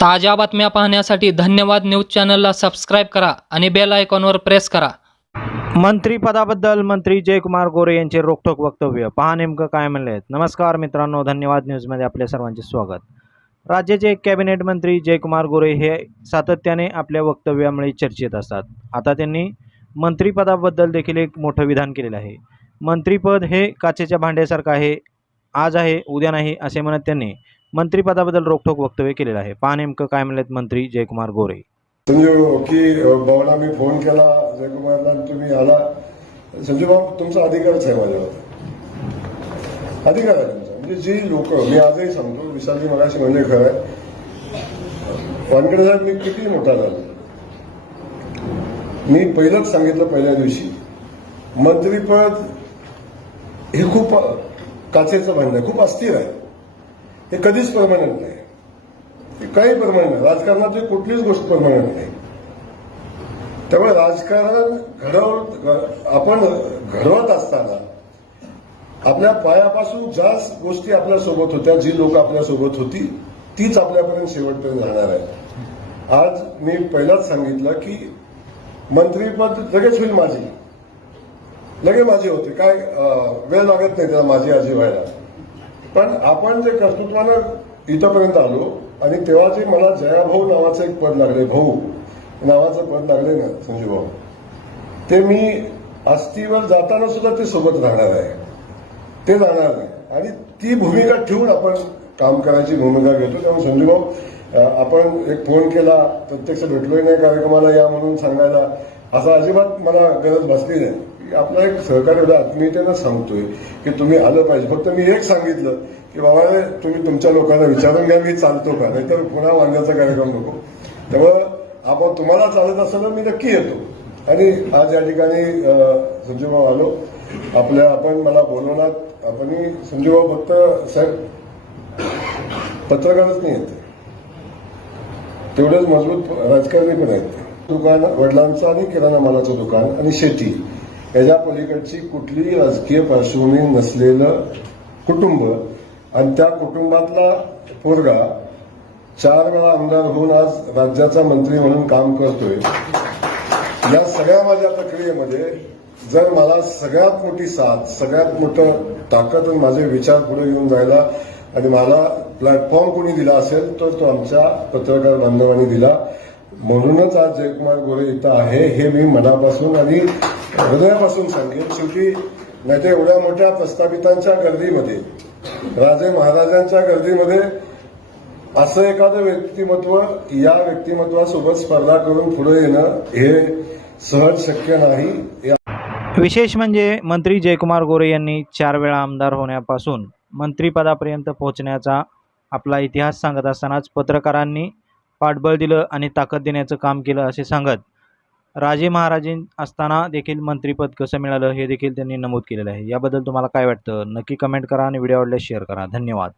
ताज्या बातम्या पाहण्यासाठी धन्यवाद न्यूज चॅनलला सबस्क्राईब करा आणि बेल आयकॉनवर प्रेस करा. मंत्रीपदाबद्दल मंत्री जयकुमार गोरे यांचे रोखोक वक्तव्य. पहा नेमकं काय म्हणले आहेत. नमस्कार मित्रांनो धन्यवाद न्यूजमध्ये आपल्या सर्वांचे स्वागत. राज्याचे कॅबिनेट मंत्री जयकुमार गोरे हे सातत्याने आपल्या वक्तव्यामुळे चर्चेत असतात. आता त्यांनी मंत्रिपदाबद्दल देखील एक मोठं विधान केलेलं आहे. मंत्रिपद हे काचेच्या भांड्यासारखं आहे आज आहे उद्या नाही असे म्हणत त्यांनी मंत्रिपदाबद्दल रोखोक वक्तव्य केलेलं आहे. पहा नेमकं काय म्हणलेत मंत्री जयकुमार गोरे. संजीव की भाऊला मी फोन केला जयकुमारला तुम्ही आला. संजीव भाऊ तुमचा अधिकारच आहे माझ्यावर. अधिकार आहे तुमचा. म्हणजे जी लोक मी आजही सांगतो विशालजी मगाशी म्हणजे खरं आहे. वानखेडे साहेब मी किती मोठा झालो. मी पहिलंच सांगितलं पहिल्या दिवशी मंत्रीपद हे खूप काचेचं भांडण आहे खूप अस्थिर आहे. हे कधीच परमनंट नाही. हे काही परमनंट नाही. राजकारणाची कुठलीच गोष्ट परमनंट नाही. त्यामुळे राजकारण घडव आपण घडवत असताना आपल्या पायापासून ज्या गोष्टी आपल्यासोबत होत्या जी लोक आपल्यासोबत होती तीच आपल्यापर्यंत शेवटपर्यंत राहणार आहे आज मी पहिलाच सांगितलं की मंत्रीपद लगेच होईल माझी. लगेच माझी होते. काय वेळ लागत नाही त्याला माझी आजी व्हायला. पण आपण जे कर्तृत्वानं इथंपर्यंत आलो आणि तेव्हा जे मला जयाभाऊ नावाचं एक पद लागले भाऊ नावाचं पद लागले ना संजू भाऊ ते मी अस्थीवर जाताना सुद्धा ते सोबत राहणार आहे. ते जाणार नाही. आणि ती भूमिका ठेवून आपण काम करायची भूमिका घेतो. त्यामुळे संजू भाऊ आपण एक फोन केला प्रत्यक्ष भेटलोय नाही कार्यक्रमाला या म्हणून सांगायला असं अजिबात मला गरज बसली नाही. आपला एक सहकार्य एवढं आत्मीयतेनं सांगतोय की तुम्ही आलं पाहिजे. फक्त मी एक सांगितलं की बाबा तुम्ही तुमच्या लोकांना विचारून घ्या मी चालतो का? नाहीतर पुन्हा वांग्याचा कार्यक्रम नको. त्यामुळं आपण तुम्हाला चालत असेल मी नक्की येतो. आणि आज या ठिकाणी संजूभाऊ आलो. आपल्या आपण मला बोलवणार. आपण संजूभाऊ फक्त साहेब पत्रकारच नाही येते तेवढेच मजबूत राजकारणी पण आहेत. दुकान वडिलांचं आणि किराणा मालाचं दुकान आणि शेती. याच्या पलीकडची कुठलीही राजकीय पार्श्वभूमी नसलेलं कुटुंब आणि त्या कुटुंबातला पोरगा चार वेळा आमदार होऊन आज राज्याचा मंत्री म्हणून काम करतोय. या सगळ्या माझ्या प्रक्रियेमध्ये जर मला सगळ्यात मोठी साथ सगळ्यात मोठं ताकद आणि माझे विचार पुढे घेऊन जायला आणि मला प्लॅटफॉर्म कोणी दिला असेल तर तो आमच्या पत्रकार बांधवांनी दिला. म्हणूनच आज जयकुमार गोरे इथं आहे हे मी मनापासून आणि हृदयापासून सांगेन शेवटी नाही तर एवढ्या मोठ्या प्रस्थापितांच्या गर्दीमध्ये राजे महाराजांच्या गर्दीमध्ये असं एखादं व्यक्तिमत्व या व्यक्तिमत्वासोबत स्पर्धा करून पुढे येणं हे सहज शक्य नाही. विशेष म्हणजे मंत्री जयकुमार गोरे यांनी चार वेळा आमदार होण्यापासून मंत्रिपदापर्यंत पोहोचण्याचा आपला इतिहास सांगत असतानाच पत्रकारांनी पाठबळ दिलं आणि ताकद देण्याचं काम केलं असे सांगत राजे महाराजे असताना देखील मंत्रीपद कसं मिळालं हे देखील त्यांनी नमूद केलेलं आहे. याबद्दल तुम्हाला काय वाटतं? नक्की कमेंट करा आणि व्हिडिओ आवडल्यास शेअर करा. धन्यवाद.